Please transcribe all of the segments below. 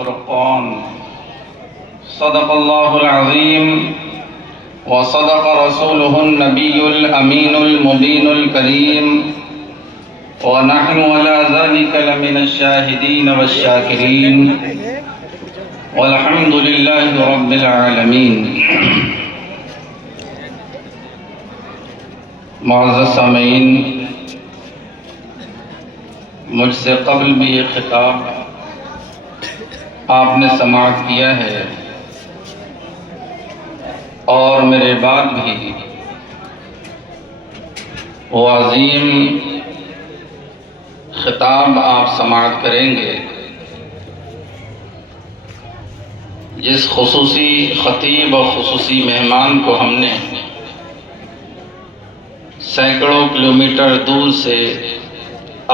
الفرقان صدق الله العظيم وصدق رسوله النبي الأمين المبين الكريم ونحن على ذلك لمن الشاهدين والشاكرين والحمد لله رب العالمين۔ معزز سامعین، مجھ سے قبل بھی یہ خطاب آپ نے سماعت کیا ہے اور میرے بعد بھی وہ عظیم خطاب آپ سماعت کریں گے جس خصوصی خطیب اور خصوصی مہمان کو ہم نے سینکڑوں کلومیٹر دور سے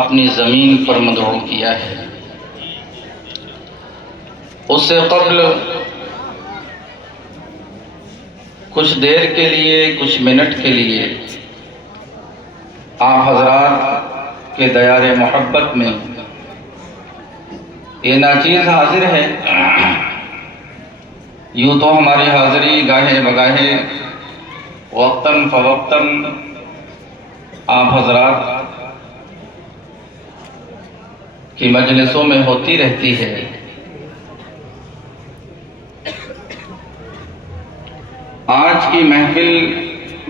اپنی زمین پر مدعو کیا ہے۔ اس سے قبل کچھ دیر کے لیے، کچھ منٹ کے لیے آپ حضرات کے دیار محبت میں یہ ناچیز حاضر ہے۔ یوں تو ہماری حاضری گاہے بگاہے وقتاً فوقتاً آپ حضرات کی مجلسوں میں ہوتی رہتی ہے، آج کی محفل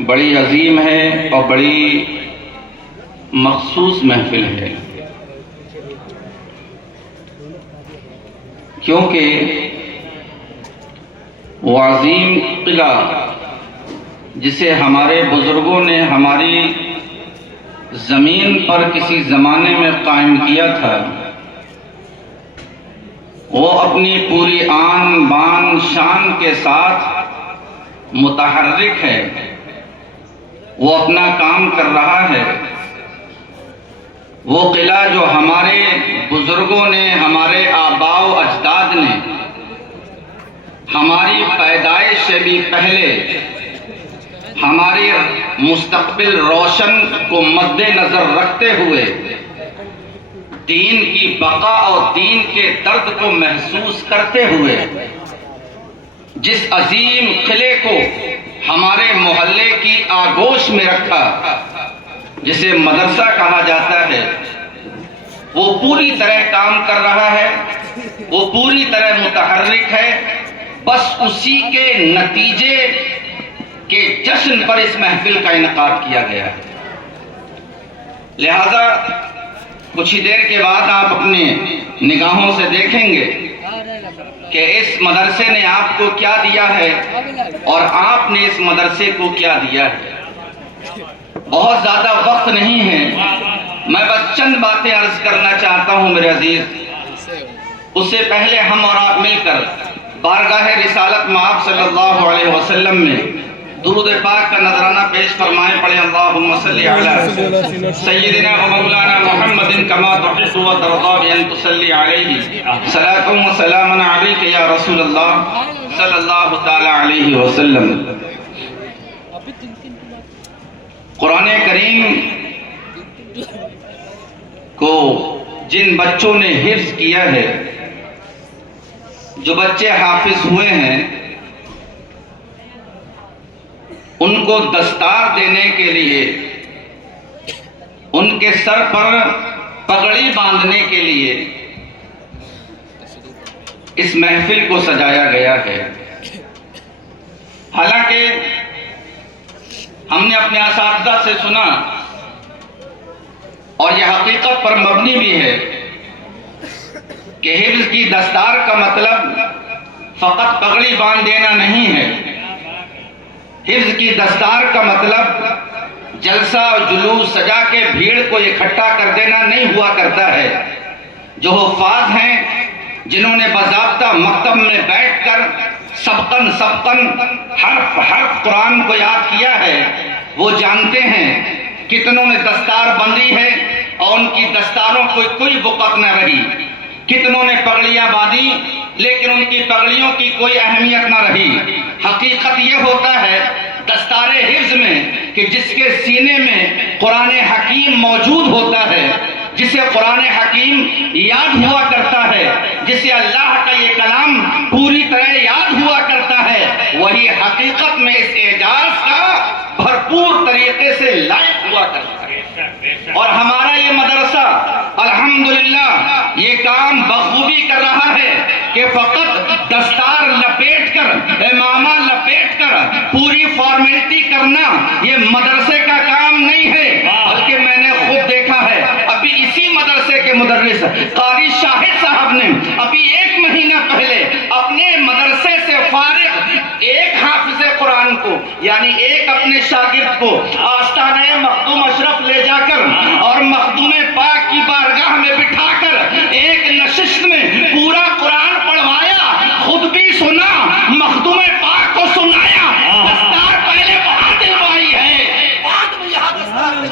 بڑی عظیم ہے اور بڑی مخصوص محفل ہے، کیونکہ وہ عظیم قلعہ جسے ہمارے بزرگوں نے ہماری زمین پر کسی زمانے میں قائم کیا تھا، وہ اپنی پوری آن بان شان کے ساتھ متحرک ہے، وہ اپنا کام کر رہا ہے۔ وہ قلعہ جو ہمارے بزرگوں نے، ہمارے آباء و اجداد نے ہماری پیدائش سے بھی پہلے ہمارے مستقبل روشن کو مد نظر رکھتے ہوئے دین کی بقا اور دین کے درد کو محسوس کرتے ہوئے جس عظیم قلعے کو ہمارے محلے کی آگوش میں رکھا، جسے مدرسہ کہا جاتا ہے، وہ پوری طرح کام کر رہا ہے، وہ پوری طرح متحرک ہے۔ بس اسی کے نتیجے کہ جشن پر اس محفل کا انعقاد کیا گیا ہے۔ لہذا کچھ ہی دیر کے بعد آپ اپنے نگاہوں سے دیکھیں گے کہ اس مدرسے نے آپ کو کیا دیا ہے اور آپ نے اس مدرسے کو کیا دیا ہے۔ بہت زیادہ وقت نہیں ہے، میں بس چند باتیں عرض کرنا چاہتا ہوں میرے عزیز۔ اس سے پہلے ہم اور آپ مل کر بارگاہ رسالت مآب صلی اللہ علیہ وسلم میں درود پاک کا نذرانہ پیش فرمائیں۔ پڑھیں اللہم صلی علی سیدنا و مولانا محمد کما تحب و ترضى بأن تصلی علیہ صلاۃ و سلام علیک یا رسول اللہ صلی اللہ تعالی علیہ وسلم۔ قرآن کریم کو جن بچوں نے حفظ کیا ہے، جو بچے حافظ ہوئے ہیں، ان کو دستار دینے کے لیے، ان کے سر پر پگڑی باندھنے کے لیے اس محفل کو سجایا گیا ہے۔ حالانکہ ہم نے اپنے اساتذہ سے سنا اور یہ حقیقت پر مبنی بھی ہے کہ حفظ کی دستار کا مطلب فقط پگڑی باندھ دینا نہیں ہے۔ حفظ کی دستار کا مطلب جلسہ اور جلوس سجا کے بھیڑ کو اکٹھا کر دینا نہیں ہوا کرتا ہے۔ جو حفاظ ہیں، جنہوں نے باضابطہ مکتب میں بیٹھ کر سبقاً حرف حرف قرآن کو یاد کیا ہے، وہ جانتے ہیں کتنوں نے دستار بندی ہے اور ان کی دستاروں کو کوئی وقت نہ رہی، کتنوں نے پگڑیاں باندھی لیکن ان کی پگڑیوں کی کوئی اہمیت نہ رہی۔ حقیقت یہ ہوتا ہے دستار حفظ میں کہ جس کے سینے میں قرآن حکیم موجود ہوتا ہے، جسے قرآن حکیم یاد ہوا کرتا ہے، جسے اللہ کا یہ کلام پوری طرح یاد ہوا کرتا ہے، وہی حقیقت میں اس اعجاز کا بھرپور طریقے سے لائق ہوا کرتا ہے۔ اور ہمارا یہ مدرسہ الحمدللہ یہ کام بخوبی کر رہا ہے کہ فقط دستار لپیٹ کر، امامہ لپیٹ کر پوری فارمیلٹی کرنا یہ مدرسے کا کام نہیں ہے، بلکہ میں نے خود دیکھا ہے، ابھی اسی مدرسے کے مدرس قاری شاہد صاحب نے ابھی 1 مہینہ پہلے اپنے مدرسے سے فارغ ایک حافظ قرآن کو، یعنی ایک اپنے شاگرد کو آستانہ مخدوم اشرف لے جا کر اور مخدوم پاک کی بارگاہ میں بٹھا کر ایک نشست میں پورا قرآن پڑھوایا، خود بھی سنا، مخدوم پاک کو سنایا۔ دستار پہلے وہاں دلوائی ہے، بعد میں یہاں دستار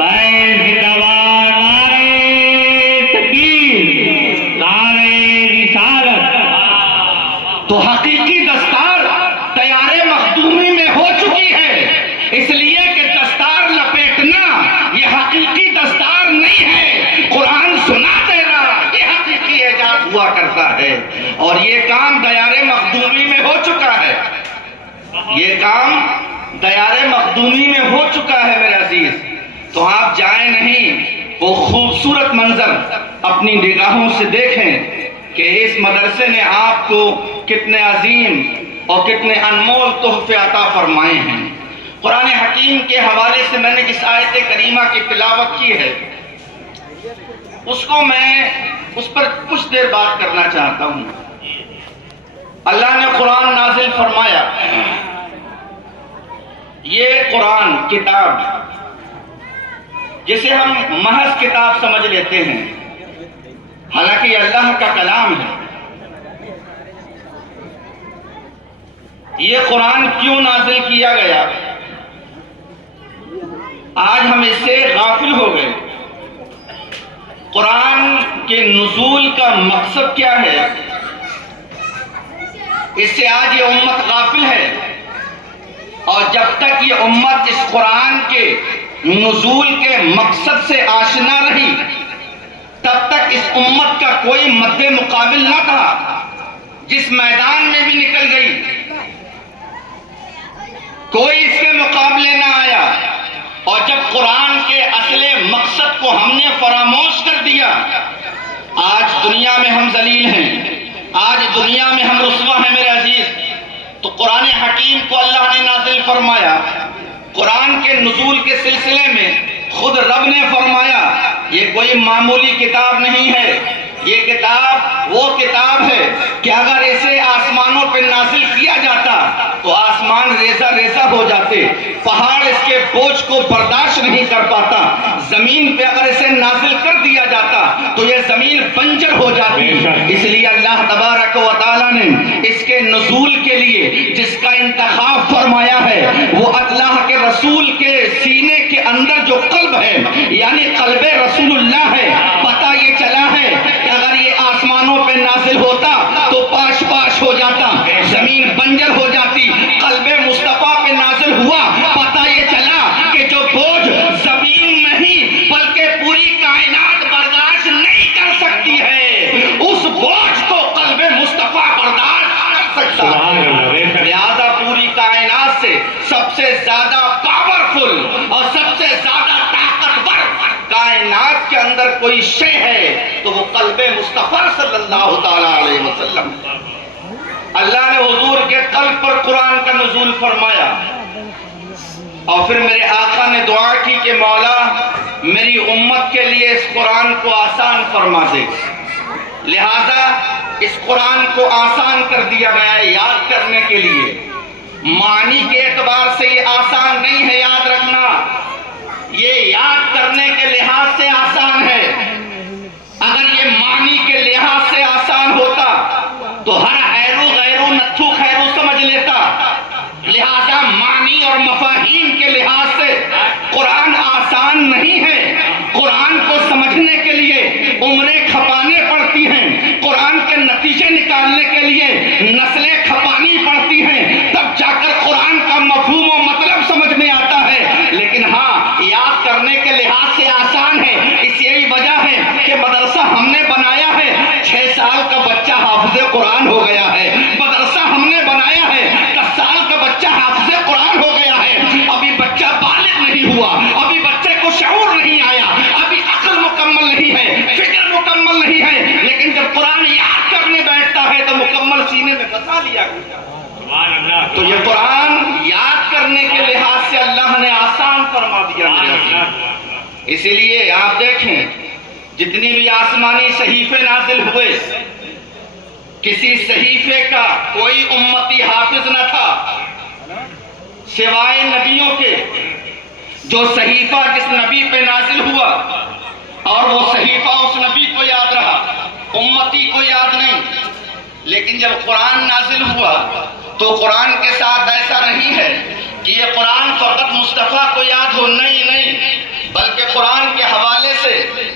تو حقیقی دستار تیار مخدومی میں ہو چکی ہے، اس لیے کہ دستار لپیٹنا یہ حقیقی دستار نہیں ہے، قرآن سنا دینا یہ حقیقی اعجاز ہوا کرتا ہے، اور یہ کام دیار مخدومی میں ہو چکا ہے، یہ کام دیار مخدومی میں ہو چکا ہے میرے عزیز۔ تو آپ جائیں نہیں، وہ خوبصورت منظر اپنی نگاہوں سے دیکھیں کہ اس مدرسے نے آپ کو کتنے عظیم اور کتنے انمول تحفے عطا فرمائے ہیں۔ قرآن حکیم کے حوالے سے میں نے جس آیت کریمہ کی تلاوت کی ہے، اس پر کچھ دیر بات کرنا چاہتا ہوں۔ اللہ نے قرآن نازل فرمایا، یہ قرآن کتاب جسے ہم محض کتاب سمجھ لیتے ہیں، حالانکہ یہ اللہ کا کلام ہے۔ یہ قرآن کیوں نازل کیا گیا؟ آج ہم اس سے غافل ہو گئے۔ قرآن کے نزول کا مقصد کیا ہے؟ اس سے آج یہ امت غافل ہے، اور جب تک یہ امت اس قرآن کے نزول کے مقصد سے آشنا رہی، تب تک اس امت کا کوئی مد مقابل نہ تھا۔ جس میدان میں بھی نکل گئی، کوئی اس کے مقابلے نہ آیا، اور جب قرآن کے اصل مقصد کو ہم نے فراموش کر دیا، آج دنیا میں ہم ذلیل ہیں، آج دنیا میں ہم رسوا ہیں میرے عزیز۔ تو قرآن حکیم کو اللہ نے نازل فرمایا، قرآن کے نزول کے سلسلے میں خود رب نے فرمایا یہ کوئی معمولی کتاب نہیں ہے، یہ کتاب وہ کتاب ہے کہ اگر اسے آسمانوں پہ نازل کیا جاتا تو آسمان ریزہ ریزہ ہو جاتے، پہاڑ اس کے بوجھ کو برداشت نہیں کر پاتا، زمین پہ اگر اسے نازل کر دیا جاتا تو یہ زمین بنجر ہو جاتی۔ اس لیے اللہ تبارک و تعالیٰ نے اس کے نزول کے لیے جس کا انتخاب فرمایا ہے وہ اللہ کے رسول کے سینے کے اندر جو قلب ہے، یعنی قلب رسول اللہ ہے۔ پتہ یہ چلا ہے کہ اگر یہ آسمانوں پہ نازل ہوتا تو پاش پاش ہو جاتا، زمین بنجر ہو جاتی۔ قلب مصطفیٰ پہ نازل ہوا، پتہ یہ چلا کہ جو بوجھ زمین نہیں بلکہ پوری کائنات برداشت نہیں کر سکتی ہے، اس بوجھ کو قلب مصطفیٰ برداشت کر سکتا ہے۔ لہذا پوری کائنات سے سب سے زیادہ پاورفل اور سب سے زیادہ طاقتور کائنات کے اندر کوئی شے ہے تو وہ قلب مصطفیٰ صلی اللہ تعالیٰ علیہ وسلم۔ اللہ نے حضور کے قلب پر قرآن کا نزول فرمایا، اور پھر میرے آقا نے دعا کی کہ مولا میری امت کے لیے اس قرآن کو آسان فرما دے۔ لہذا اس قرآن کو آسان کر دیا گیا ہے یاد کرنے کے لیے۔ معنی کے اعتبار سے یہ آسان نہیں ہے یاد رکھنا، یہ یاد کرنے کے لحاظ سے آسان ہے۔ اگر یہ معنی کے لحاظ سے آسان ہوتا تو ہر ایرو غیرو نتھو خیرو سمجھ لیتا۔ لہذا معنی اور مفاہیم کے لحاظ سے قرآن آسان نہیں ہے۔ قرآن کو سمجھنے کے لیے عمریں کھپانے پڑتی ہیں، قرآن کے نتیجے نکالنے کے لیے نسلیں کھپانی پڑتی ہیں، تب جا کر قرآن کا مفہوم و مطلب سمجھ میں آتا ہے۔ لیکن ہاں یاد کرنے کے لحاظ سے آسان ہے، اس یہی وجہ ہے کہ حافظ قرآن ہو گیا ہے، مدرسہ ہم نے بنایا ہے، 10 سال کا بچہ حافظ قرآن ہو گیا ہے، ابھی بچہ بالغ نہیں ہوا، ابھی بچے کو شعور نہیں آیا، ابھی عقل مکمل نہیں ہے، فکر مکمل نہیں ہے، لیکن جب قرآن یاد کرنے بیٹھتا ہے تو مکمل سینے میں بسا لیا گیا۔ تو یہ قرآن یاد کرنے کے لحاظ سے اللہ نے آسان فرما دیا میرے عزیز۔ اسی لیے آپ دیکھیں جتنی بھی آسمانی صحیفے نازل ہوئے، کسی صحیفے کا کوئی امتی حافظ نہ تھا سوائے نبیوں کے۔ جو صحیفہ جس نبی پہ نازل ہوا اور وہ صحیفہ اس نبی کو یاد رہا، امتی کو یاد نہیں۔ لیکن جب قرآن نازل ہوا تو قرآن کے ساتھ ایسا نہیں ہے کہ یہ قرآن فقط مصطفیٰ کو یاد ہو، نہیں، بلکہ قرآن کے حوالے سے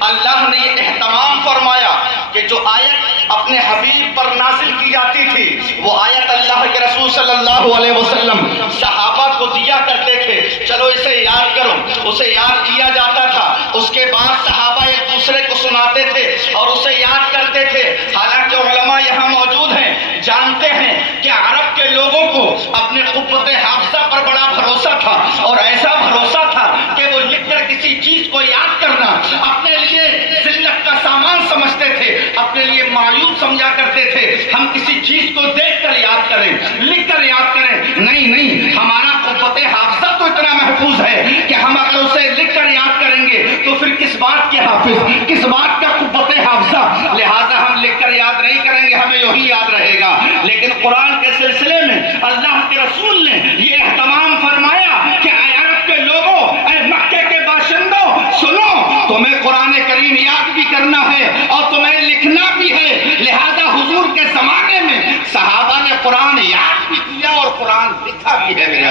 اللہ نے یہ اہتمام فرمایا کہ جو آیت اپنے حبیب پر نازل کی جاتی تھی وہ آیت اللہ کے رسول صلی اللہ علیہ وسلم صحابہ کو دیا کرتے تھے، چلو اسے یاد کرو، اسے یاد کیا جاتا تھا، اس کے بعد صحابہ ایک دوسرے کو سناتے تھے اور اسے یاد کرتے تھے۔ حالانکہ علماء یہاں موجود ہیں، جانتے ہیں کہ عرب کے لوگوں کو اپنے قوت حافظہ پر بڑا بھروسہ تھا، اور ایسا بھروسہ تھا کہ وہ لکھ کر کسی چیز کو یاد کرنا اپنے لیے ذلت کا سامان سمجھتے تھے، اپنے لیے معیوب سمجھا کرتے تھے۔ ہم کسی چیز کو دیکھ کر یاد کریں، لکھ کر یاد کریں، نہیں، ہمارا قوت حافظہ تو اتنا محفوظ ہے کہ ہم اگر اسے لکھ کر یاد کریں گے تو پھر کس بات کے حافظ، کس بات کا قوت حافظہ؟ لہٰذا ہم لکھ کر یاد نہیں کریں گے، ہمیں یہی یاد رہے گا۔ لیکن قرآن کے سلسلے میں اللہ کے رسول نے یہ اہتمام فرمایا کہ اے عرب کے لوگوں، اے مکے کے باشندوں، سنو، تمہیں قرآن کریم یاد بھی کرنا ہے اور تمہیں لکھنا بھی ہے۔ لہذا حضور کے زمانے میں صحابہ نے قرآن یاد بھی کیا اور قرآن لکھا بھی ہے۔ میرے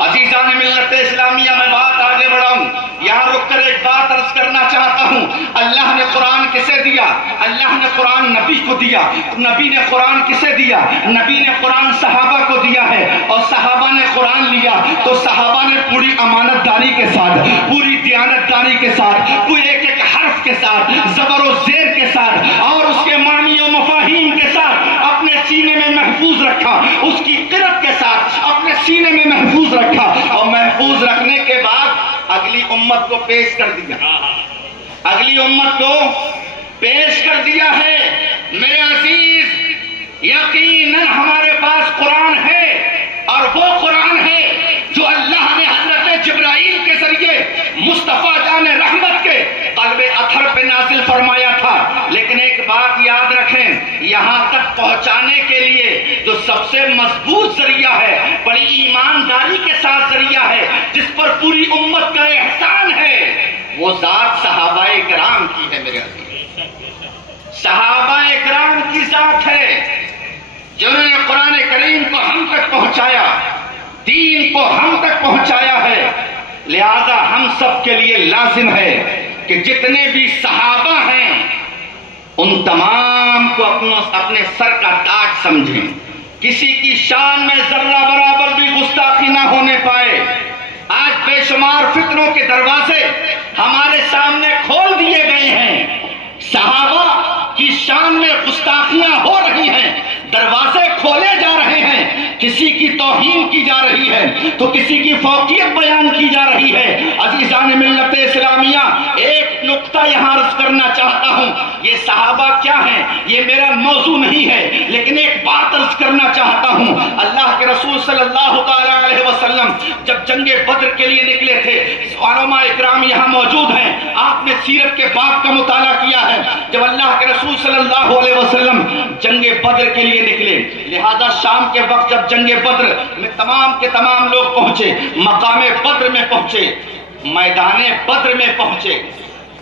عزیزان ملت اسلامیہ، میں بات آگے بڑھاؤں، یہاں رک کر ایک بات عرض کرنا چاہتا ہوں۔ اللہ نے قرآن کسے دیا؟ اللہ نے قرآن نبی کو دیا۔ نبی نے قرآن کسے دیا؟ نبی نے قرآن صحابہ کو دیا ہے، اور صحابہ نے قرآن لیا تو صحابہ نے پوری امانت داری کے ساتھ، پوری دیانت داری کے ساتھ، پورے ایک ایک حرف کے ساتھ، زبر و زیر کے ساتھ اور اس کے معنی و مفاہیم کے ساتھ اپنے سینے میں محفوظ رکھا، اس کی قرت کے ساتھ اپنے سینے میں محفوظ رکھا، اور محفوظ رکھنے کے بعد اگلی امت کو پیش کر دیا، اگلی امت کو پیش کر دیا ہے۔ میرے عزیز، یقیناً ہمارے پاس قرآن ہے، اور وہ قرآن ہے جو اللہ نے حضرت جبرائیل کے ذریعے مصطفیٰ جان رحمت کے قلب اطہر پہ نازل فرمایا تھا۔ لیکن ایک بات یاد رکھیں، یہاں تک پہنچانے کے لیے جو سب سے مضبوط ذریعہ ہے، بڑی ایمانداری کے ساتھ ذریعہ ہے، جس پر پوری امت کا احسان ہے، وہ ذات صحابہ کرام کی ہے۔ میرے عزیز، صحابہ کرام کی ذات ہے جنہوں نے قرآن کریم کو ہم تک پہنچایا، دین کو ہم تک پہنچایا ہے۔ لہذا ہم سب کے لیے لازم ہے کہ جتنے بھی صحابہ ہیں ان تمام کو اپنے سر کا تاج سمجھیں، کسی کی شان میں ذرہ برابر بھی گستاخی نہ ہونے پائے۔ آج بے شمار فتنوں کے دروازے ہمارے سامنے کھول دیے گئے ہیں، صحابہ کی شان میں گستاخیاں ہو رہی ہیں، دروازے کھولے جا رہے ہیں، کسی کی توہین کی جا رہی ہے تو کسی کی فوقیت بیان کی جا رہی ہے۔ عزیزان ملت اسلامیہ، ایک نقطہ یہاں عرض کرنا چاہتا ہوں، یہ صحابہ کیا ہیں یہ میرا موضوع نہیں ہے، لیکن ایک بات عرض کرنا چاہتا ہوں۔ اللہ کے رسول صلی اللہ تعالی علیہ وسلم جب جنگ بدر کے لیے نکلے تھے، علماء اکرام یہاں موجود ہیں، آپ نے سیرت کے باب کا مطالعہ کیا ہے۔ جب اللہ کے رسول صلی اللہ علیہ وسلم جنگ بدر کے لیے نکلے، لہذا شام کے وقت جب جنگ بدر میں تمام کے تمام لوگ پہنچے، مقام بدر میں پہنچے، میدان بدر میں پہنچے،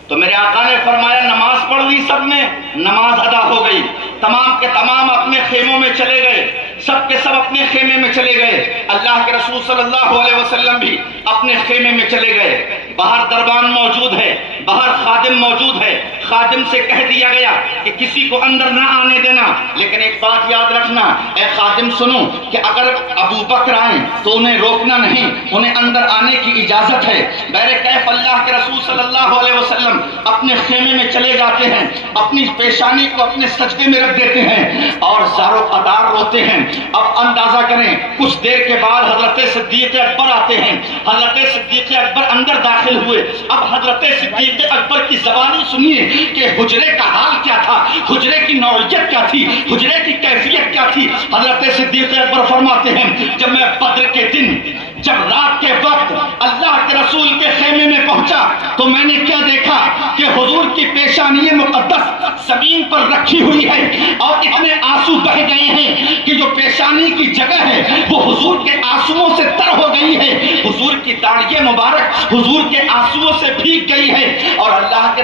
تو میرے آقا نے فرمایا نماز پڑھ لی سب نے، نماز ادا ہو گئی، تمام کے تمام اپنے خیموں میں چلے گئے، سب کے سب اپنے خیمے میں چلے گئے، اللہ کے رسول صلی اللہ علیہ وسلم بھی اپنے خیمے میں چلے گئے۔ باہر دربان موجود ہے، باہر خادم موجود ہے، خادم سے کہہ دیا گیا کہ کسی کو اندر نہ آنے دینا، لیکن ایک بات یاد رکھنا اے خادم سنو کہ اگر ابو بکر آئیں تو انہیں روکنا نہیں، انہیں اندر آنے کی اجازت ہے۔ بہرکیف اللہ کے رسول صلی اللہ علیہ وسلم اپنے خیمے میں چلے جاتے ہیں، اپنی پیشانی کو اپنے سجدے میں رکھ دیتے ہیں اور زارو قطار روتے ہیں۔ اب اندازہ کریں کچھ دیر کے بعد حضرت صدیق اکبر آتے ہیں، حضرت صدیق اکبر اندر داخل ہوئے۔ اب حضرت صدیق اکبر کی زبانی سنیے کہ حجرے کا حال کیا تھا، حجرے کی نوعیت کیا تھی، حجرے کی کیفیت کیا تھی۔ حضرت صدیق اکبر فرماتے ہیں جب میں بدر کے دن، جب رات کے وقت اللہ کے رسول کے خیمے میں پہنچا تو میں نے کیا دیکھا کہ حضور کی پیشانی مقدس زمین پر رکھی ہوئی ہے اور اتنے آنسو بہ گئے ہیں کہ جو پیشانی کی جگہ ہے وہ حضور کے آنسوؤں سے تر ہو گئی ہے، حضور کی داڑھی مبارک حضور کے آنسوؤں سے بھیگ گئی ہے۔ اور اللہ کے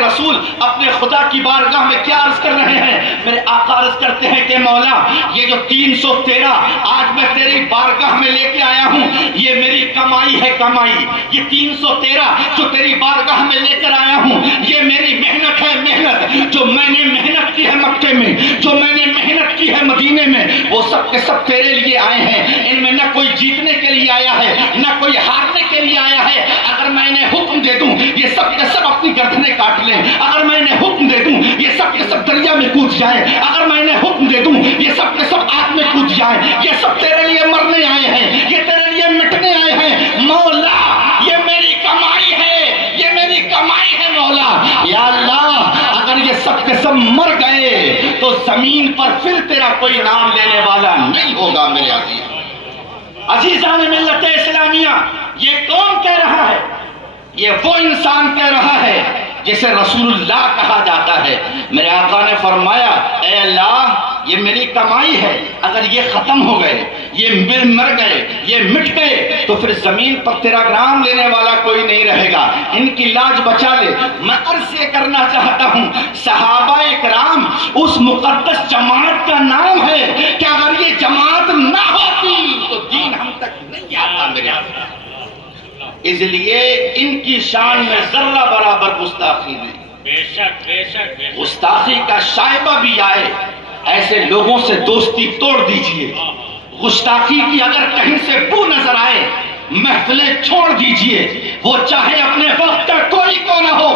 رسول اپنے خدا کی بارگاہ میں کیا عرض کر رہے ہیں؟ میرے آقا عرض کرتے ہیں کہ مولا یہ جو 313 آج میں تیری بارگاہ میں لے کے آیا ہوں یہ میری کمائی ہے، کمائی، یہ 313 جو تیری بارگاہ میں لے کر آیا ہوں یہ میری محنت ہے، محنت جو میں نے محنت کی ہے مکے میں، جو میں نے محنت کی ہے مدینے میں، وہ سب کے سب تیرے لیے آئے ہیں۔ ان میں نہ کوئی جیتنے کے لیے آیا ہے نہ کوئی ہارنے کے لیے آیا ہے۔ اگر میں انہیں حکم دے دوں یہ سب کے سب اپنی گردنیں کاٹ لیں، اگر میں انہیں حکم دے دوں یہ سب کے سب دریا میں کود جائیں، اگر میں انہیں حکم دے دوں یہ سب کے سب آگ میں کود جائیں، یہ سب تیرے لیے مرنے آئے ہیں، یہ تیرے لیے مٹنے آئے ہیں مولا، یہ میری کمائی ہے، یہ میری کمائی ہے مولا۔ یا اللہ اگر یہ سب کے سب مر گئے تو زمین پر پھر تیرا کوئی نام لینے والا نہیں ہوگا میرے عزیز۔ عزیزان ملت اسلامیہ، یہ کون کہہ رہا ہے؟ یہ وہ انسان کہہ رہا ہے جسے رسول اللہ کہا جاتا ہے۔ میرے آقا نے فرمایا اے اللہ یہ میری کمائی ہے، اگر یہ ختم ہو گئے، یہ مر گئے، یہ مٹ گئے تو پھر زمین پر تیرا نام لینے والا کوئی نہیں رہے گا، ان کی لاج بچا لے۔ میں عرض یہ کرنا چاہتا ہوں صحابہ کرام اس مقدس جماعت کا نام ہے کہ اگر یہ جماعت نہ ہوتی تو دین ہم تک نہیں آتا میرے آقا۔ اس لیے ان کی شان میں ذرہ برابر گستاخی نہیں، بے شک بے شک بے شک۔ گستاخی کا شائبہ بھی آئے ایسے لوگوں سے دوستی توڑ دیجئے، گستاخی کی اگر کہیں سے بو نظر آئے محفلیں چھوڑ دیجئے، وہ چاہے اپنے وقت کا کوئی کو نہ ہو،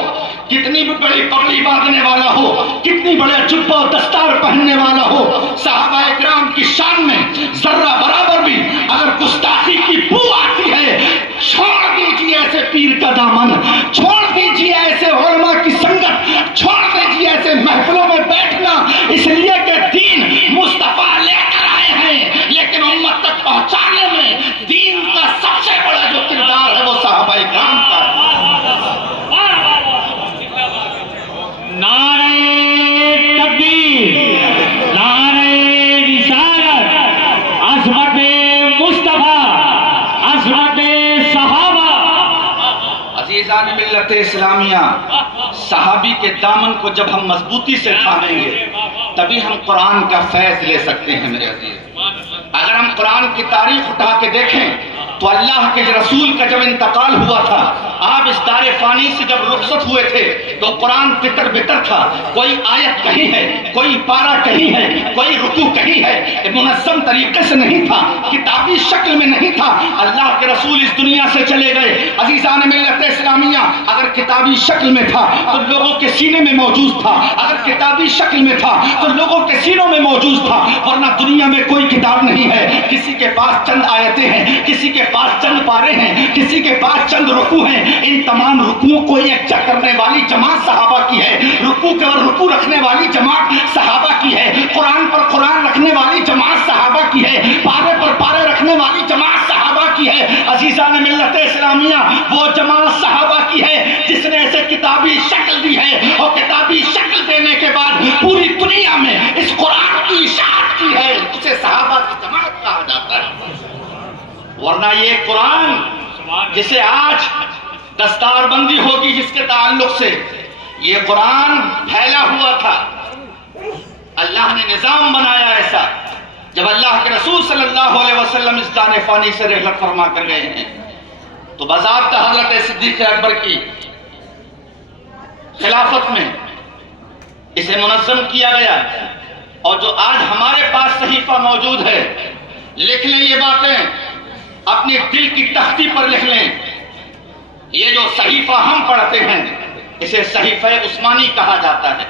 کتنی بھی بڑی پگڑی باندھنے والا ہو، کتنی بڑے جبہ و دستار پہننے والا ہو، صحابہ اکرام کی شان میں ذرہ برابر بھی اگر گستاخی کی بو آتی ہے چھوڑ دیجئے ایسے پیر کا دامن، چھوڑ دیجئے ایسے علماء کی سنگت، چھوڑ دیجئے ایسے محفلوں میں بیٹھنا، اس لیے کہ دین مصطفیٰ لے کر آئے ہیں لیکن امت تک پہنچانے میں دین کا سب سے بڑا جو کردار ہے وہ صحابہ اکرام کا ہے۔ نعرہ تکبیر، نعرہ رسالت، عظمت مصطفیٰ، عظمت صحابہ۔ عزیزان ملت اسلامیہ، صحابی کے دامن کو جب ہم مضبوطی سے تھامیں گے تبھی ہم قرآن کا فیض لے سکتے ہیں میرے عزیز۔ اگر ہم قرآن کی تاریخ اٹھا کے دیکھیں تو اللہ کے رسول کا جب انتقال ہوا تھا، آپ اس دار فانی سے جب رخصت ہوئے تھے تو قرآن تتر بتر تھا، کوئی آیت کہیں ہے، کوئی پارہ کہیں ہے، کوئی رکوع کہیں ہے، منظم طریقے سے نہیں تھا، کتابی شکل میں نہیں تھا۔ اللہ کے رسول اس دنیا سے چلے گئے۔ عزیزان ملت اسلامیہ، اگر کتابی شکل میں تھا تو لوگوں کے سینے میں موجود تھا، اگر کتابی شکل میں تھا تو لوگوں کے سینوں میں موجود تھا، ورنہ دنیا میں کوئی کتاب نہیں ہے۔ کسی کے پاس چند آیتیں ہیں، کسی کے پاس چند پارے ہیں، کسی کے پاس چند رکوع ہیں، ان تمام رکوعوں کو یکجا کرنے والی جماعت صحابہ کی ہے، رکوع پر رکوع رکھنے والی جماعت صحابہ کی ہے، قرآن پر قرآن رکھنے والی جماعت صحابہ کی ہے، پارے پر پارے رکھنے والی جماعت صحابہ کی ہے۔ عزیزان ملت اسلامیہ، وہ جماعت صحابہ کی ہے جس نے ایسے کتابی شکل دی ہے اور کتابی شکل دینے کے بعد پوری دنیا میں اس قرآن کی اشاعت کی ہے، اسے صحابہ کی جماعت کہا جاتا ہے۔ ورنہ یہ قرآن جسے آج دستار بندی ہوگی جس کے تعلق سے، یہ قرآن پھیلا ہوا تھا، اللہ نے نظام بنایا ایسا۔ جب اللہ کے رسول صلی اللہ علیہ وسلم اس دان فانی سے رحلت فرما کر گئے ہیں تو باضابطہ حضرت صدیق اکبر کی خلافت میں اسے منظم کیا گیا، اور جو آج ہمارے پاس صحیفہ موجود ہے، لکھ لیں یہ باتیں، اپنے دل کی تختی پر لکھ لیں۔ یہ جو صحیفہ ہم پڑھتے ہیں اسے صحیفہ عثمانی کہا جاتا ہے۔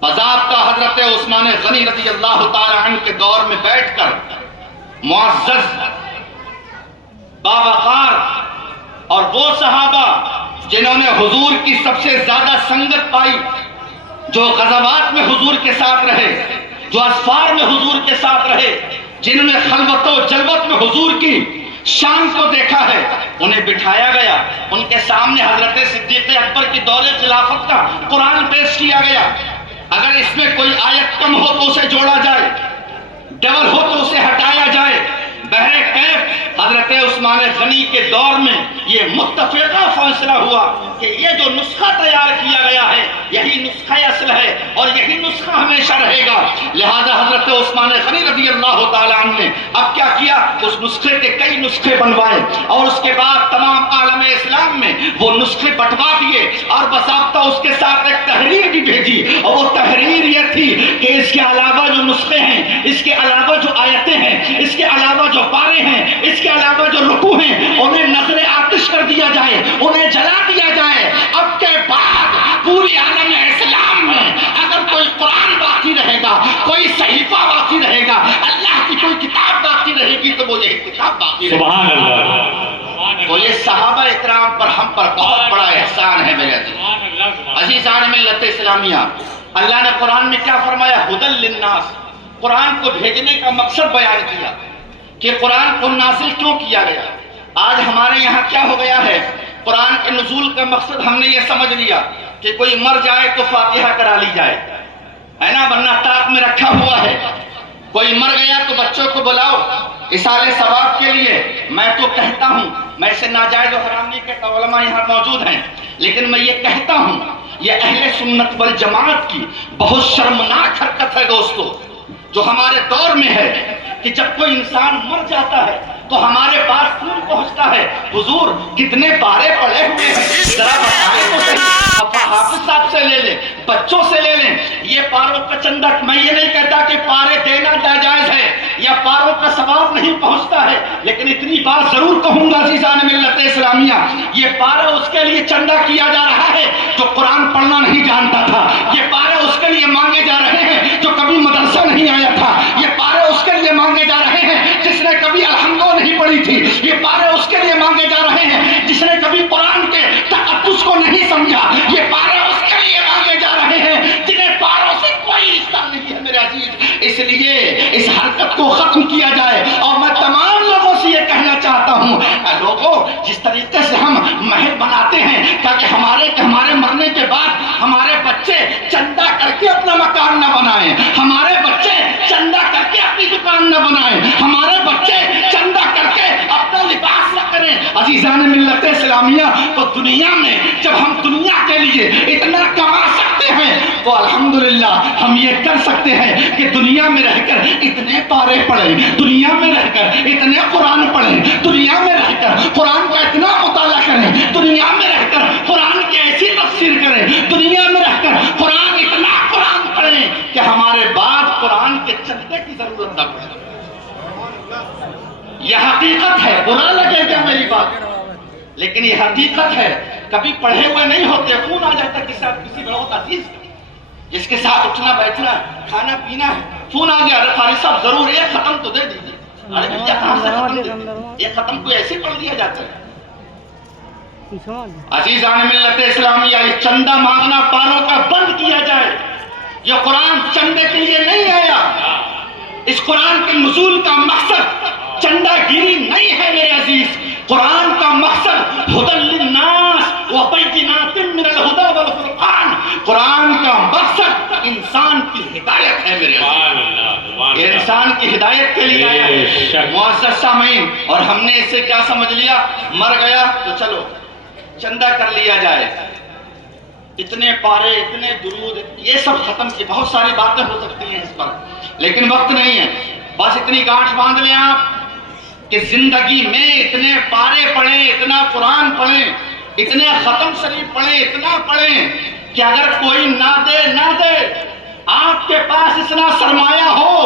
باضابطہ حضرت عثمان غنی رضی اللہ تعالی عنہ کے دور میں بیٹھ کر معزز، باوقار اور وہ صحابہ جنہوں نے حضور کی سب سے زیادہ سنگت پائی، جو غزوات میں حضور کے ساتھ رہے، جو اسفار میں حضور کے ساتھ رہے، جنہوں نے خلوت و جلوت میں حضور کی شان کو دیکھا ہے، انہیں بٹھایا گیا، ان کے سامنے حضرت صدیق اکبر کی دور خلافت کا قرآن پیش کیا گیا۔ اگر اس میں کوئی آیت کم ہو تو اسے جوڑا جائے، ڈبل ہو تو اسے ہٹایا جائے۔ بہرکیف حضرت عثمان غنی کے دور میں یہ متفقہ فیصلہ ہوا کہ یہ جو نسخہ تیار کیا گیا ہے یہی نسخہ اصل ہے اور یہی نسخہ ہمیشہ رہے گا۔ لہذا حضرت عثمان غنی رضی اللہ تعالیٰ عنہ نے اب کیا کیا، اس نسخے کے کئی نسخے بنوائے، اور اس کے بعد تمام عالم اسلام میں وہ نسخے بٹوا دیے، اور باضابطہ اس کے ساتھ ایک تحریر بھی بھیجی، اور وہ تحریر یہ تھی کہ اس کے علاوہ جو نسخے ہیں، اس کے علاوہ جو آیتیں ہیں، اس کے علاوہ جو پارے ہیں، اس کے علاوہ جو رکوع ہیں، انہیں نظر آتش کر دیا جائے، انہیں جلا دیا جائے۔ اب کے بعد پوری عالم اسلام میں اگر کوئی قرآن باقی رہے گا، کوئی صحیفہ باقی رہے گا، اللہ کی کوئی کتاب باقی رہے گی تو وہ یہ کتاب باقی رہے گی۔ سبحان اللہ۔ تو یہ صحابہ اکرام پر ہم پر بہت بڑا احسان ہے میرے عزیز۔ عزیزان ملت اسلامیہ، اللہ نے قرآن میں کیا فرمایا؟ ہدی للناس۔ قرآن کو بھیجنے کا مقصد بیان کیا کہ قرآن کو نازل کیوں کیا گیا۔ آج ہمارے یہاں کیا ہو گیا ہے، قرآن کے نزول کا مقصد ہم نے یہ سمجھ لیا کہ کوئی مر جائے تو فاتحہ کرا لی جائے، ہے نا، ورنہ طاق میں رکھا ہوا ہے۔ کوئی مر گیا تو بچوں کو بلاؤ اصالے ثواب کے لیے۔ میں تو کہتا ہوں، میں اسے ناجائز و حرام نہیں کہتا، علماء یہاں موجود ہیں، لیکن میں یہ کہتا ہوں یہ اہل سنت والجماعت کی بہت شرمناک حرکت ہے دوستو، جو ہمارے دور میں ہے کہ جب کوئی انسان مر جاتا ہے تو ہمارے پاس فون پہنچتا ہے، حضور کتنے پارے پڑے ہوئے ہیں ذرا بتائیں تو صحیح، حافظ صاحب سے لے لیں، بچوں سے لے لیں۔ یہ پاروں کا چندہ، میں یہ نہیں کہتا کہ پارے دینا ناجائز ہے یا پاروں کا ثواب نہیں پہنچتا ہے، لیکن اتنی بات ضرور کہوں گا عزیزان ملت اسلامیہ، یہ پارا اس کے لیے چندہ کیا جا رہا ہے جو قرآن پڑھنا نہیں جانتا تھا، یہ پارے اس کے لیے مانگے جا رہے ہیں جو کبھی مدرسہ نہیں آیا تھا، یہ پارے اس کے لیے مانگے جا رہے ہیں جس نے کبھی الحمدو نہیں پڑھی تھی، یہ پارے اس کے لیے مانگے جا رہے ہیں جس نے کبھی قرآن کے تقدس کو نہیں سمجھا، یہ پارے اس کے لیے مانگے جا رہے ہیں جنہیں پاروں سے کوئی رشتہ نہیں ہے میرے عزیز۔ اس لیے اس حرکت کو ختم کیا جائے، اور میں تمام لوگوں سے یہ کہنا چاہتا ہوں، لوگوں جس طریقے سے ہم محل بناتے ہیں تاکہ ہمارے مرنے کے بعد ہمارے بچے چندہ کر کے اپنا مکان نہ بنائیں، ہمارے بچے چندہ کر کے اپنی دکان نہ بنائیں، ہمارے بچے چندہ کر کے اپنا لباس نہ کریں۔ عزیزان ملت اسلامیہ، تو دنیا میں جب ہم دنیا کے لیے اتنا کما سکتے ہیں تو الحمدللہ ہم یہ کر سکتے ہیں کہ دنیا میں رہ کر اتنے پارے پڑھیں، دنیا میں رہ کر اتنے قرآن پڑھیں، دنیا میں رہ کر قرآن کا اتنا مطالعہ کریں، دنیا میں رہ کر قرآن کی ایسی تفسیر کریں، دنیا میں رہ کر قرآن اتنا قرآن پڑھیں کہ ہمارے بعد قرآن کے چندے کی ضرورت نہ پڑے۔ یہ حقیقت ہے، برا لگے گا میری بات، لیکن یہ حقیقت ہے۔ کبھی پڑھے ہوئے نہیں ہوتے، فون آ جاتا ہے کسی بہت عزیز جس کے ساتھ اٹھنا بیٹھنا کھانا پینا ہے، فون آ گیا، قاری صاحب ضرور ایک ختم تو دے دیجیے۔ ارے بھیا کہاں سے ختم دیتے، ایک ختم کو ایسے پڑھ دیا جاتا ہے۔ عزیزان ملت اسلامیہ، یہ چندہ مانگنا پاروں کا بند کیا جائے۔ یہ قرآن چندے کے لیے نہیں آیا، اس قرآن کے نزول کا مقصد چندہ گیری نہیں ہے میرے عزیز۔ قرآن کا مقصد ہدی للناس وبینات من الہدی والفرقان، قرآن کا مقصد انسان کی ہدایت ہے میرے عزیز، یہ انسان کی ہدایت کے لیے آیا ہے۔ معزز سامعین، اور ہم نے اسے کیا سمجھ لیا، مر گیا تو چلو چندہ کر لیا جائے، اتنے پارے، اتنے درود، یہ سب ختم کی بہت ساری باتیں ہو سکتی ہیں اس پر، لیکن وقت نہیں ہے۔ بس اتنی گانٹھ باندھ لیں آپ کہ زندگی میں اتنے پارے پڑھیں، اتنا قرآن پڑھیں، اتنے ختم شریف پڑھیں، اتنا پڑھیں کہ اگر کوئی نہ دے آپ کے پاس اتنا سرمایہ ہو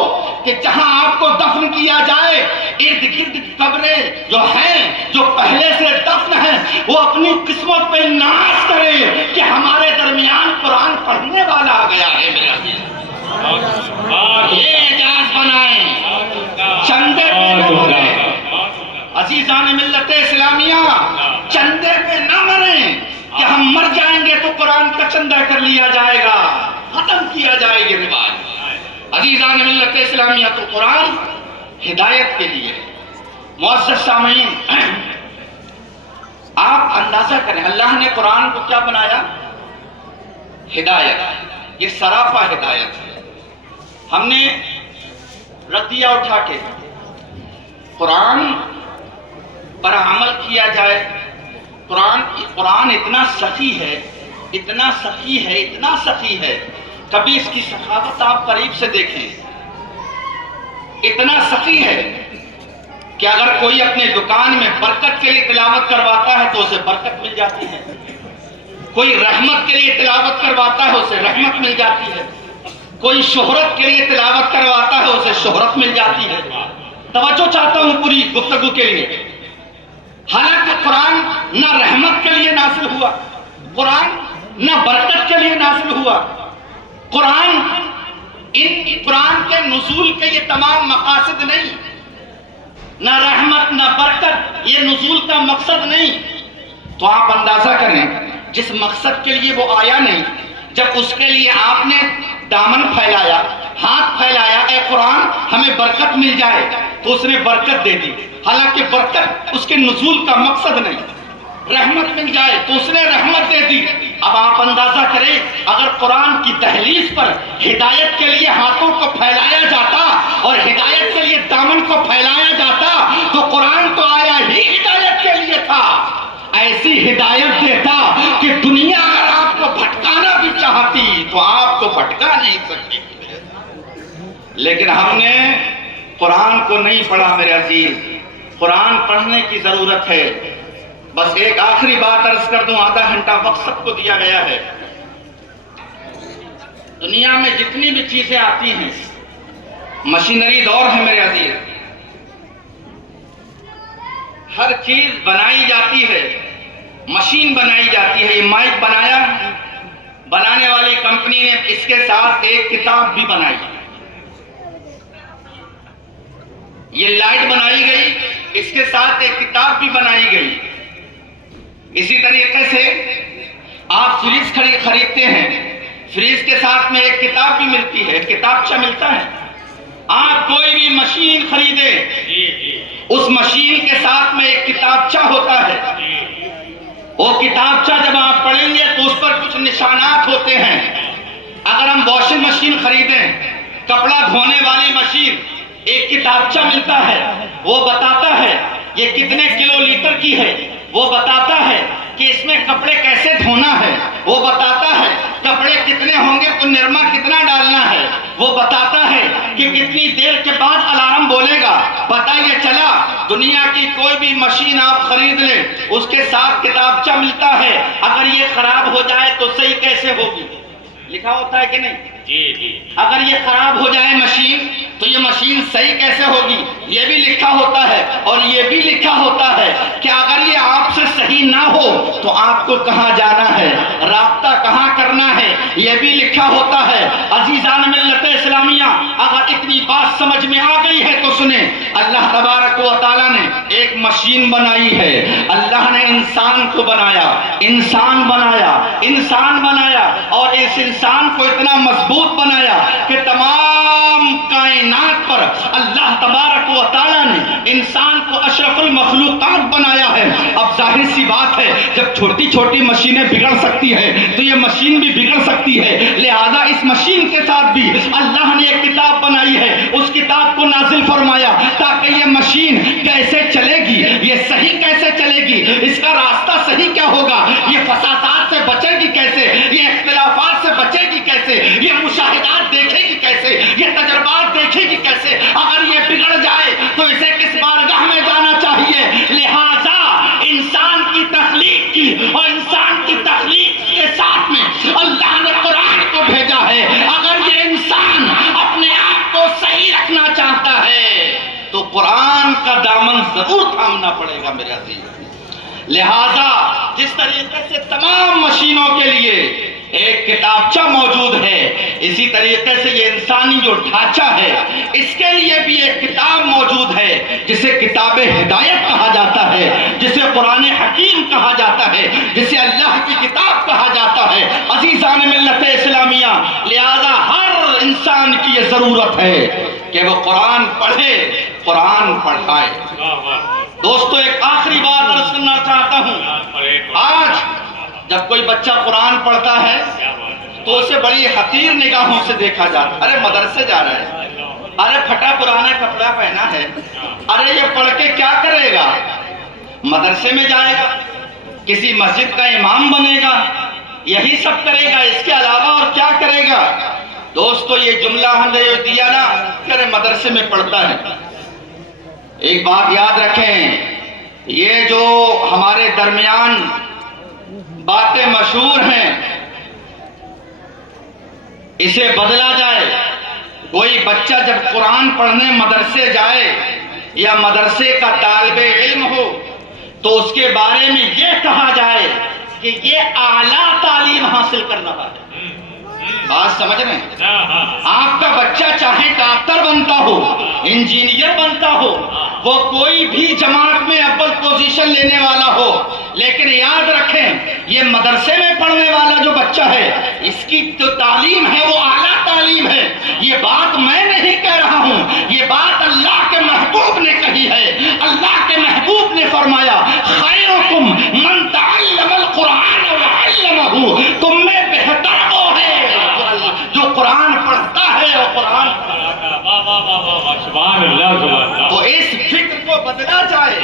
کہ جہاں آپ کو دفن کیا جائے ارد گرد قبریں جو ہیں، جو پہلے سے دفن ہیں، وہ اپنی قسمت پہ ناز کرے کہ ہمارے درمیان قرآن پڑھنے والا آ گیا ہے میرا یہ اعجاز بنائیں، چندے پہ نہ مریں عزیزان ملت اسلامیہ، چندے پہ نہ مریں کہ ہم مر جائیں گے تو قرآن کا چندہ کر لیا جائے گا، ختم کیا جائے گا رواج۔ عزیزان ملت اسلامیہ، تو قرآن ہدایت کے لیے۔ معزز سامعین، آپ اندازہ کریں اللہ نے قرآن کو کیا بنایا؟ ہدایت، یہ سراپا ہدایت ہے۔ ہم نے ردیہ اٹھا کے قرآن پر عمل کیا جائے۔ قرآن اتنا سخی ہے، اتنا سخی ہے، اتنا سخی ہے، کبھی اس کی سخاوت آپ قریب سے دیکھیں، اتنا سخی ہے کہ اگر کوئی اپنے دکان میں برکت کے لیے تلاوت کرواتا ہے تو اسے برکت مل جاتی ہے، کوئی رحمت کے لیے تلاوت کرواتا ہے اسے رحمت مل جاتی ہے، کوئی شہرت کے لیے تلاوت کرواتا ہے اسے شہرت مل جاتی ہے۔ توجہ چاہتا ہوں پوری گفتگو کے لیے۔ حالانکہ قرآن نہ رحمت کے لیے نازل ہوا، قرآن نہ برکت کے لیے نازل ہوا، قرآن کے نزول کے یہ تمام مقاصد نہیں، نہ رحمت نہ برکت، یہ نزول کا مقصد نہیں۔ تو آپ اندازہ کریں جس مقصد کے لیے وہ آیا نہیں، جب اس کے لیے آپ نے دامن پھیلایا، ہاتھ پھیلایا، اے قرآن ہمیں برکت مل جائے، تو اس نے برکت دے دی، حالانکہ برکت اس کے نزول کا مقصد نہیں۔ رحمت مل جائے تو اس نے رحمت دے دی۔ اب آپ اندازہ کریں اگر قرآن کی دہلیز پر ہدایت کے لیے ہاتھوں کو پھیلایا جاتا اور ہدایت کے لیے دامن کو پھیلایا جاتا تو قرآن تو آیا ہی ہدایت کے لیے تھا، ایسی ہدایت دیتا کہ دنیا اگر آپ کو بھٹکانا بھی چاہتی تو آپ کو بھٹکا نہیں سکتی۔ لیکن ہم نے قرآن کو نہیں پڑھا میرے عزیز، قرآن پڑھنے کی ضرورت ہے۔ بس ایک آخری بات عرض کر دوں، آدھا گھنٹہ وقت سب کو دیا گیا ہے۔ دنیا میں جتنی بھی چیزیں آتی ہیں، مشینری دور ہے میرے عزیز، ہر چیز بنائی جاتی ہے، مشین بنائی جاتی ہے۔ یہ مائک بنانے والی کمپنی نے اس کے ساتھ ایک کتاب بھی بنائی، یہ لائٹ بنائی گئی، اس کے ساتھ ایک کتاب بھی بنائی گئی۔ اسی طریقے سے آپ فریج خریدتے ہیں، فریج کے ساتھ میں ایک کتاب بھی ملتی ہے، ایک کتابچہ ملتا ہے۔ آپ کوئی بھی مشین خریدے، اس مشین کے ساتھ میں ایک کتابچہ ہوتا ہے۔ وہ کتابچہ جب آپ پڑھیں گے تو اس پر کچھ نشانات ہوتے ہیں۔ اگر ہم واشنگ مشین خریدیں، کپڑا دھونے والی مشین، ایک کتابچہ ملتا ہے، وہ بتاتا ہے یہ کتنے کلو لیٹر کی ہے، وہ بتاتا ہے کہ اس میں کپڑے کیسے دھونا ہے، وہ بتاتا ہے کپڑے کتنے ہوں گے تو نرما کتنا ڈالنا ہے، وہ بتاتا ہے کہ کتنی دیر کے بعد الارم بولے گا۔ پتہ یہ چلا دنیا کی کوئی بھی مشین آپ خرید لیں، اس کے ساتھ کتابچہ ملتا ہے، اگر یہ خراب ہو جائے تو صحیح کیسے ہوگی، لکھا ہوتا ہے کہ نہیں؟ اگر یہ خراب ہو جائے مشین تو یہ مشین صحیح کیسے ہوگی، یہ بھی لکھا ہوتا ہے۔ اور یہ بھی لکھا ہوتا ہے کہ اگر یہ آپ سے صحیح نہ ہو تو آپ کو کہاں جانا ہے، رابطہ کہاں کرنا ہے، یہ بھی لکھا ہوتا ہے۔ عزیزان ملت اسلامیہ، اگر اتنی بات سمجھ میں آ گئی ہے تو سنیں، اللہ تبارک و تعالیٰ نے ایک مشین بنائی ہے، اللہ نے انسان کو بنایا، انسان بنایا اور اس انسان کو اتنا مضبوط بنایا کہ تمام کائنات پر اللہ تبارک و تعالیٰ نے انسان کو اشرف المخلوقات بنایا ہے۔ اب ظاہر سی بات ہے جب چھوٹی چھوٹی مشینیں بگڑ سکتی ہیں تو یہ مشین بھی بگڑ سکتی ہے، لہذا اس مشین کے ساتھ بھی اللہ نے ایک کتاب بنائی ہے، اس کتاب کو نازل فرمایا تاکہ یہ مشین کیسے چلے گی، یہ صحیح کیسے چلے گی، اس کا راستہ صحیح کیا ہوگا، یہ فسادات سے بچے گی کیسے، یہ اختلافات سے بچے گی کیسے، یہ مشاہدات دیکھے گی کیسے، یہ تجربات دیکھے گی کیسے، اگر یہ بگڑ جائے تو اسے کس بارگاہ میں جائے کا دامن ضرور تھامنا پڑے گا میرے عزیز. لہذا جس طریقے سے تمام مشینوں کے لیے ایک کتابچہ موجود ہے، اسی طریقے سے یہ انسانی جو ڈھانچہ ہے اس کے لیے بھی ایک کتاب موجود ہے جسے کتاب ہدایت کہا جاتا ہے، جسے قرآن حکیم کہا جاتا ہے، جسے اللہ کی کتاب کہا جاتا ہے. عزیزان ملت اسلامیہ، لہذا ہر انسان کی یہ ضرورت ہے کہ وہ قرآن پڑھے، قرآن پڑھائے. دوستو ایک آخری بات عرض کرنا چاہتا ہوں. آج جب کوئی بچہ قرآن پڑھتا ہے تو اسے بڑی حقیر نگاہوں سے دیکھا جاتا ہے. ارے مدرسے جا رہا ہے، ارے پھٹا پرانا کپڑا پہنا ہے، ارے یہ پڑھ کے کیا کرے گا؟ مدرسے میں جائے گا، کسی مسجد کا امام بنے گا، یہی سب کرے گا، اس کے علاوہ اور کیا کرے گا؟ دوستو یہ جملہ ہم نے دیا نا کہ ارے مدرسے میں پڑھتا ہے. ایک بات یاد رکھیں، یہ جو ہمارے درمیان باتیں مشہور ہیں اسے بدلا جائے. کوئی بچہ جب قرآن پڑھنے مدرسے جائے یا مدرسے کا طالب علم ہو تو اس کے بارے میں یہ کہا جائے کہ یہ اعلیٰ تعلیم حاصل کر رہا ہے. بات سمجھ رہے ہیں؟ آپ کا بچہ چاہے ڈاکٹر بنتا ہو، انجینئر بنتا ہو، وہ کوئی بھی جماعت میں اول پوزیشن لینے والا ہو، لیکن یاد رکھیں یہ مدرسے میں پڑھنے والا جو بچہ ہے اس کی جو تعلیم ہے وہ اعلیٰ تعلیم ہے. یہ بات میں نہیں کہہ رہا ہوں، یہ بات اللہ کے محبوب نے کہی ہے. اللہ کے محبوب نے فرمایا خیرکم من تعلم القرآن وعلمہ، تم میں بہتر وہ ہے جو قرآن پڑھتا ہے اور قرآن تو اس فکر کو بدلا جائے،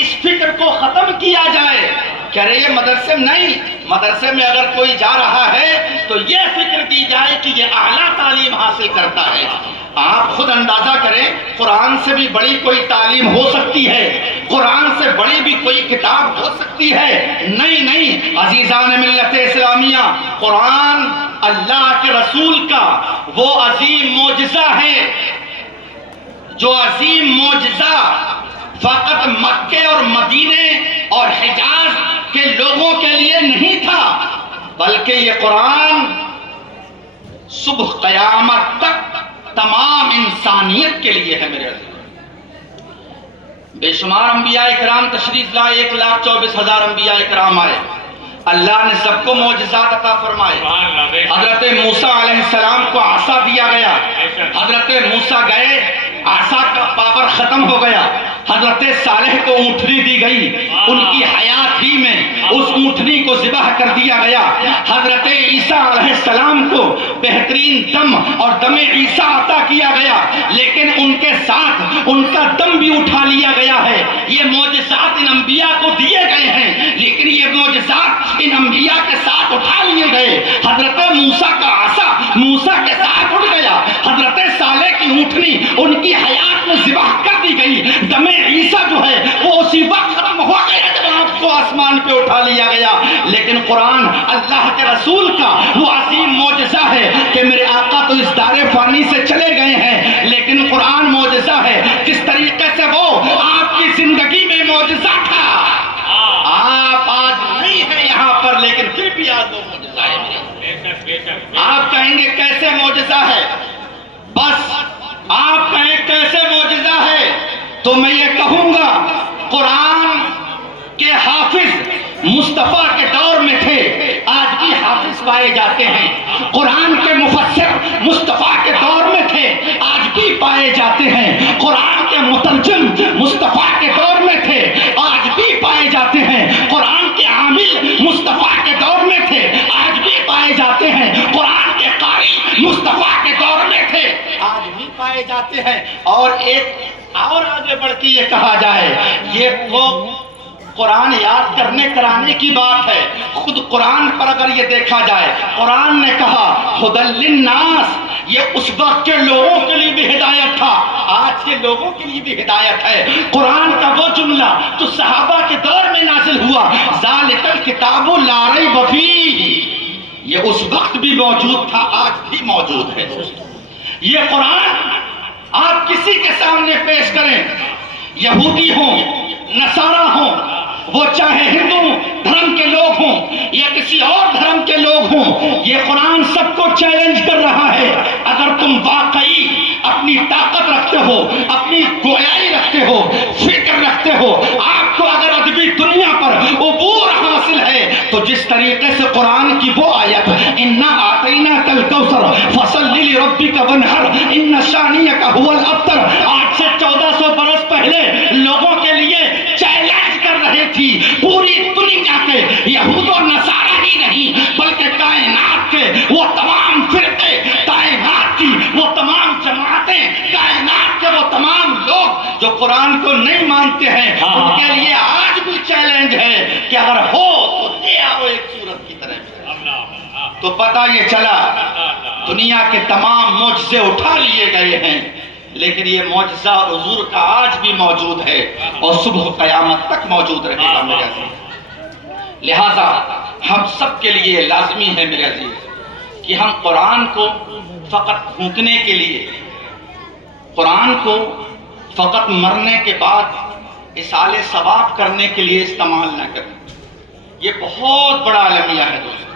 اس فکر کو ختم کیا جائے. کہہ رہے یہ مدرسے میں نہیں، مدرسے میں اگر کوئی جا رہا ہے تو یہ فکر دی جائے کہ یہ اعلیٰ تعلیم حاصل کرتا ہے. آپ خود اندازہ کریں، قرآن سے بھی بڑی کوئی تعلیم ہو سکتی ہے، قرآن سے بڑی بھی کوئی کتاب ہو سکتی ہے؟ نہیں. عزیزان ملت اسلامیہ، قرآن اللہ کے رسول کا وہ عظیم معجزہ ہے جو عظیم معجزہ فقط مکے اور مدینے اور حجاز کے لوگوں کے لیے نہیں تھا، بلکہ یہ قرآن صبح قیامت تک تمام انسانیت کے لیے ہے. میرے عزیز بے شمار انبیاء اکرام تشریف لائے، 1,24,000 انبیاء اکرام آئے. اللہ نے سب کو معجزات عطا فرمائے. حضرت موسیٰ علیہ السلام کو عصا دیا گیا، حضرت موسیٰ گئے، عصا کا پاور ختم ہو گیا. حضرت صالح کو اونٹنی دی گئی، ان کی حیات ہی میں اس اونٹنی کو ذبح کر دیا گیا. حضرت عیسیٰ علیہ السلام کو بہترین دم اور دم عیسیٰ عطا کیا گیا، لیکن ان کے ساتھ ان کا دم بھی اٹھا لیا گیا ہے. یہ معجزات ان انبیاء کو دیے گئے ہیں، لیکن یہ معجزات ان انبیاء کے ساتھ اٹھا لیے گئے. حضرت موسیٰ کا عصا موسیٰ کے ساتھ اٹھ گیا، حضرت صالح کی اونٹنی ان کی حیات میں ذبح کر دی گئی. دم عیسیٰ جو ہے وہ اسی وقت ختم ہو گیا جب آپ کو آسمان پہ اٹھا لیا گیا. لیکن قرآن اللہ کے رسول کا وہ عظیم معجزہ ہے کہ میرے آقا تو اس دار فانی سے چلے گئے ہیں، لیکن قرآن معجزہ ہے جس طریقے سے وہ آپ کی زندگی میں معجزہ تھا. آپ آج نہیں ہیں یہاں پر، لیکن پھر بھی آج وہ معجزہ ہے. آپ کہیں گے کیسے معجزہ ہے؟ بس آپ کہیں کیسے معجزہ ہے تو میں یہ کہوں گا قرآن کے حافظ مصطفیٰ کے دور میں تھے، آج بھی حافظ پائے جاتے ہیں. قرآن کے مفسر مصطفیٰ کے دور میں تھے، آج بھی پائے جاتے ہیں. قرآن کے مترجم مصطفیٰ کے دور میں تھے، آج بھی پائے جاتے ہیں. قرآن کے عامل مصطفیٰ کے دور میں تھے، آج بھی پائے جاتے ہیں. قرآن کے قاری مصطفیٰ کے دور میں تھے، آج بھی پائے جاتے ہیں. اور ایک اور آگے بڑھ کے یہ کہا جائے، یہ وہ قرآن یاد کرنے کرانے کی بات ہے. خود قرآن پر اگر یہ دیکھا جائے، قرآن نے کہا ھدی للناس، یہ اس وقت کے لوگوں کے لیے بھی ہدایت تھا، آج کے لوگوں کے لیے بھی ہدایت ہے. قرآن کا وہ جملہ جو صحابہ کے دور میں نازل ہوا، ذالک الکتاب لا ریب فیہ، یہ اس وقت بھی موجود تھا، آج بھی موجود ہے. یہ قرآن آپ کسی کے سامنے پیش کریں، یہودی ہوں، نصارہ ہوں، وہ چاہے ہندو دھرم کے لوگ ہوں یا کسی اور دھرم کے لوگ ہوں، یہ قرآن سب کو چیلنج کر رہا ہے. اگر تم واقعی اپنی طاقت رکھتے ہو، اپنی گویائی رکھتے ہو، فکر رکھتے ہو، آپ کو اگر ادبی دنیا پر عبور حاصل ہے، تو جس طریقے سے قرآن کی وہ آیت اِنَّا أَعْطَيْنَاكَ الْكَوْثَرَ فَصَلِّ لِرَبِّكَ وَانْحَرْ إِنَّ شَانِئَكَ هُوَ الْأَبْتَرُ. آج سے 1400 برس پہلے لوگوں کے لیے چیلنج کر رہی تھی پوری دنیا کے یہود و نصارہ ہی نہیں بلکہ کائنات کے وہ تمام فرقے، کائنات کی وہ تمام جماعتیں، کائنات کے وہ تمام لوگ جو قرآن کو نہیں مانتے ہیں، ان کے لیے آج بھی چیلنج ہے کہ اگر ہو تو لے آؤ ایک سورت کی طرح. تو پتہ یہ چلا دنیا کے تمام معجزے اٹھا لیے گئے ہیں، لیکن یہ معجزہ حضور کا آج بھی موجود ہے اور صبح قیامت تک موجود رہے گا میرے عزیز. لہذا ہم سب کے لیے لازمی ہے میرے عزیز کہ ہم قرآن کو فقط پھونکنے کے لیے، قرآن کو فقط مرنے کے بعد اصال ثواب کرنے کے لیے استعمال نہ کریں. یہ بہت بڑا المیہ ہے دوستو،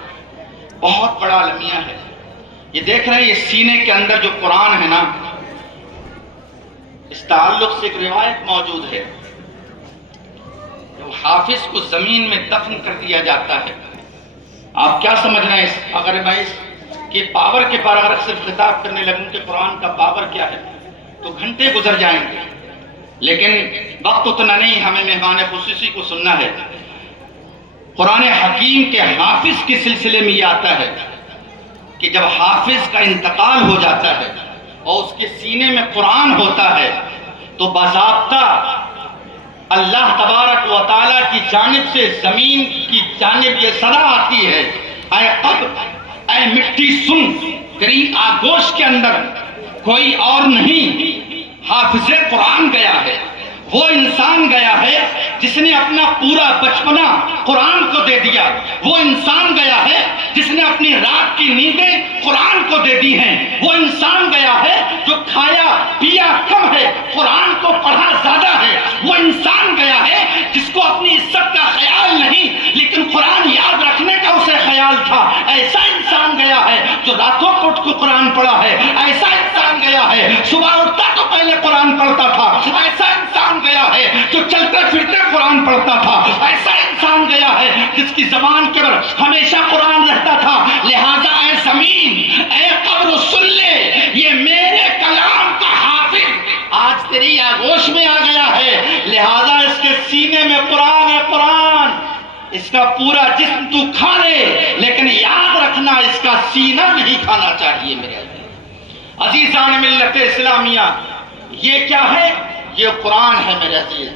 بہت بڑا المیہ ہے. یہ دیکھ رہے ہیں یہ سینے کے اندر جو قرآن ہے نا، اس تعلق سے ایک روایت موجود ہے. حافظ کو زمین میں دفن کر دیا جاتا ہے. آپ کیا سمجھ رہے ہیں اگر میں اس کے پاور کے بارے میں صرف خطاب کرنے لگوں کہ قرآن کا پاور کیا ہے تو گھنٹے گزر جائیں گے، لیکن وقت اتنا نہیں. ہمیں مہمان خصوصی کو سننا ہے. قرآن حکیم کے حافظ کے سلسلے میں یہ آتا ہے کہ جب حافظ کا انتقال ہو جاتا ہے اور اس کے سینے میں قرآن ہوتا ہے تو باضابطہ اللہ تبارک و تعالیٰ کی جانب سے زمین کی جانب یہ صدا آتی ہے، اے قبر، اے مٹی سن، تیری آگوش کے اندر کوئی اور نہیں، حافظ قرآن گیا ہے. وہ انسان گیا ہے جس نے اپنا پورا بچپنا قرآن کو دے دیا. وہ انسان گیا ہے جس نے اپنی رات کی نیندیں قرآن کو دے دی ہیں. وہ انسان گیا ہے جو کھایا پیا کم ہے، قرآن کو پڑھا زیادہ ہے. وہ انسان گیا ہے جس کو اپنی عزت کا خیال نہیں لیکن قرآن یاد رکھنے کا اسے خیال تھا. ایسا انسان گیا ہے جو راتوں کو اٹھ کو قرآن پڑھا ہے. ایسا انسان گیا ہے صبح اٹھتا تو پہلے قرآن پڑھتا تھا. ایسا انسان گیا ہے جو چلتے پھرتے قرآن پڑھتا تھا. ایسا انسان گیا ہے جس کی زبان کے پر ہمیشہ قرآن رہتا تھا. لہذا اے زمین، اے قبر، سن لے، یہ میرے کلام کا حافظ آج تیری آگوش میں آ گیا ہے. لہذا اس کے سینے میں قرآن ہے. قرآن اس کا پورا جسم تو کھا لے لیکن یاد رکھنا اس کا سینہ نہیں کھانا چاہیے. میرے عزیزان ملت اسلامیہ، یہ کیا ہے؟ یہ قرآن ہے میرے عزیز.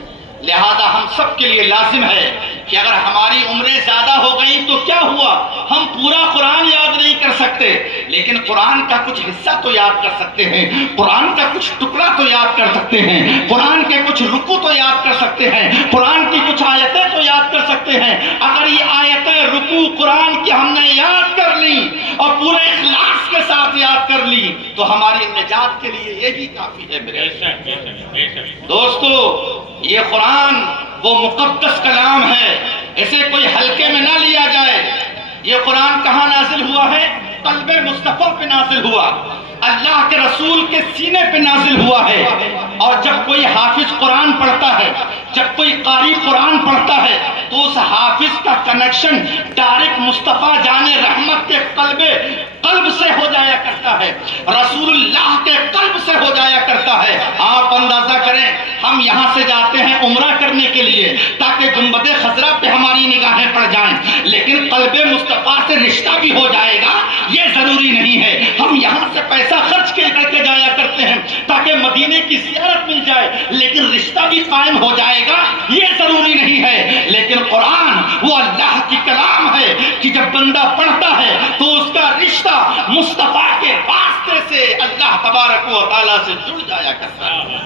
لہذا ہم سب کے لیے لازم ہے کہ اگر ہماری عمریں زیادہ ہو گئی تو کیا ہوا، ہم پورا قرآن یاد نہیں کر سکتے لیکن قرآن کا کچھ حصہ تو یاد کر سکتے ہیں، قرآن کا کچھ ٹکڑا تو یاد کر سکتے ہیں، قرآن کے کچھ رکوع تو یاد کر سکتے ہیں، قرآن کی کچھ آیتیں تو یاد کر سکتے ہیں. اگر یہ آیتیں رکوع قرآن کی ہم نے یاد کر لی اور پورے اخلاص کے ساتھ یاد کر لی تو ہماری نجات کے لیے یہی کافی ہے. میرے دوستو، یہ قرآن وہ مقدس کلام ہے، اسے کوئی ہلکے میں نہ لیا جائے. یہ قرآن کہاں نازل ہوا ہے؟ قلب مصطفیٰ پہ نازل ہوا، اللہ کے رسول کے سینے پہ نازل ہوا ہے. اور جب کوئی حافظ قرآن پڑھتا ہے، جب کوئی قاری قرآن پڑھتا ہے تو اس حافظ کا کنیکشن ڈائریکٹ مصطفیٰ جان رحمت کے قلب سے ہو جایا کرتا ہے، رسول اللہ کے قلب سے ہو جایا کرتا ہے. آپ اندازہ کریں، ہم یہاں سے جاتے ہیں عمرہ کرنے کے لیے تاکہ گنبد خضرا پہ ہماری نگاہیں پڑ جائیں، لیکن قلب مصطفیٰ سے رشتہ بھی ہو جائے گا یہ ضروری نہیں ہے. ہم یہاں سے پیسہ خرچ کر کے جایا کرتے ہیں تاکہ مدینے کی زیارت مل جائے، لیکن رشتہ بھی قائم ہو جائے گا یہ ضروری نہیں ہے. لیکن قرآن وہ اللہ کی کلام ہے کہ جب بندہ پڑھتا ہے تو اس کا رشتہ مصطفیٰ کے واسطے سے اللہ تبارک و تعالیٰ سے جڑ جایا کرتا ہے.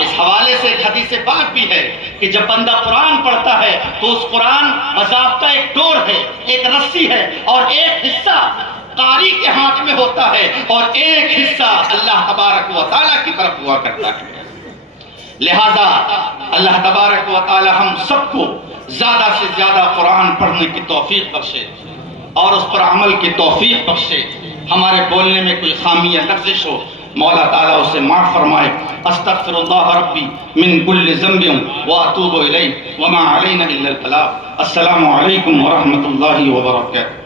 اس حوالے سے ایک حدیث پاک بھی ہے کہ جب بندہ قرآن پڑھتا ہے تو اس قرآن باضابطہ ایک ڈور ہے، ایک رسی ہے اور ایک حصہ قاری کے ہاتھ میں ہوتا ہے اور ایک حصہ اللہ تبارک و تعالیٰ کی طرف ہوا کرتا ہے. لہذا اللہ تبارک و تعالی ہم سب کو زیادہ سے زیادہ قرآن پڑھنے کی توفیق بخشے اور اس پر عمل کی توفیق بخشے. ہمارے بولنے میں کوئی خامی یا لغزش ہو مولا تعالیٰ اسے معاف فرمائے. استغفر اللہ ربی من کل ذنب واتوب الیہ وما علینا الا البلاغ. السلام علیکم ورحمۃ اللہ وبرکاتہ.